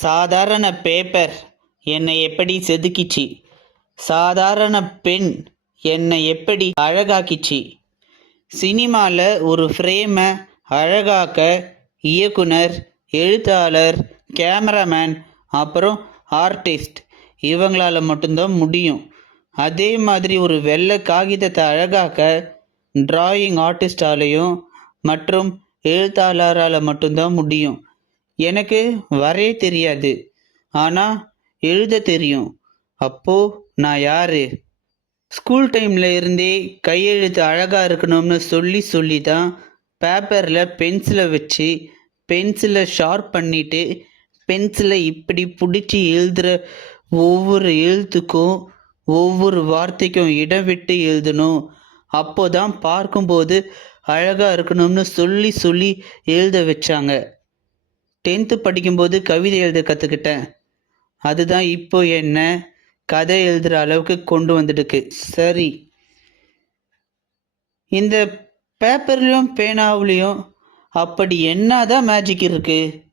சாதாரண பேப்பர் என்னை எப்படி செதுக்கிச்சு, சாதாரண பென் என்னை எப்படி அழகாக்கிச்சு. சினிமாவில் ஒரு ஃப்ரேமை அழகாக்க இயக்குனர், எழுத்தாளர், கேமராமேன், அப்புறம் ஆர்டிஸ்ட் இவங்களால மட்டும்தான் முடியும். அதே மாதிரி ஒரு வெள்ளை காகிதத்தை அழகாக்க டிராயிங் ஆர்டிஸ்டாலையும் மற்றும் எழுத்தாளரால் மட்டும்தான் முடியும். எனக்கு வரைய தெரியாது, ஆனால் எழுத தெரியும். அப்போ நான் யாரு? ஸ்கூல் டைமில் இருந்தே கையெழுத்து அழகாக இருக்கணும்னு சொல்லி தான் பேப்பரில் பென்சிலை வச்சு பென்சிலை ஷார்ப் பண்ணிவிட்டு பென்சிலை இப்படி பிடிச்சி எழுதுகிற ஒவ்வொரு எழுத்துக்கும் ஒவ்வொரு வார்த்தைக்கும் இடம் விட்டு எழுதணும். அப்போ தான் பார்க்கும்போது அழகாக இருக்கணும்னு சொல்லி எழுத வச்சாங்க. 10th படிக்கும்போது கவிதை எழுத கற்றுக்கிட்டேன். அதுதான் இப்போ என்ன கதை எழுதுகிற அளவுக்கு கொண்டு வந்துடுக்கு. சரி, இந்த பேப்பர்லேயும் பேனாவிலையும் அப்படி என்னதான் மேஜிக் இருக்குது?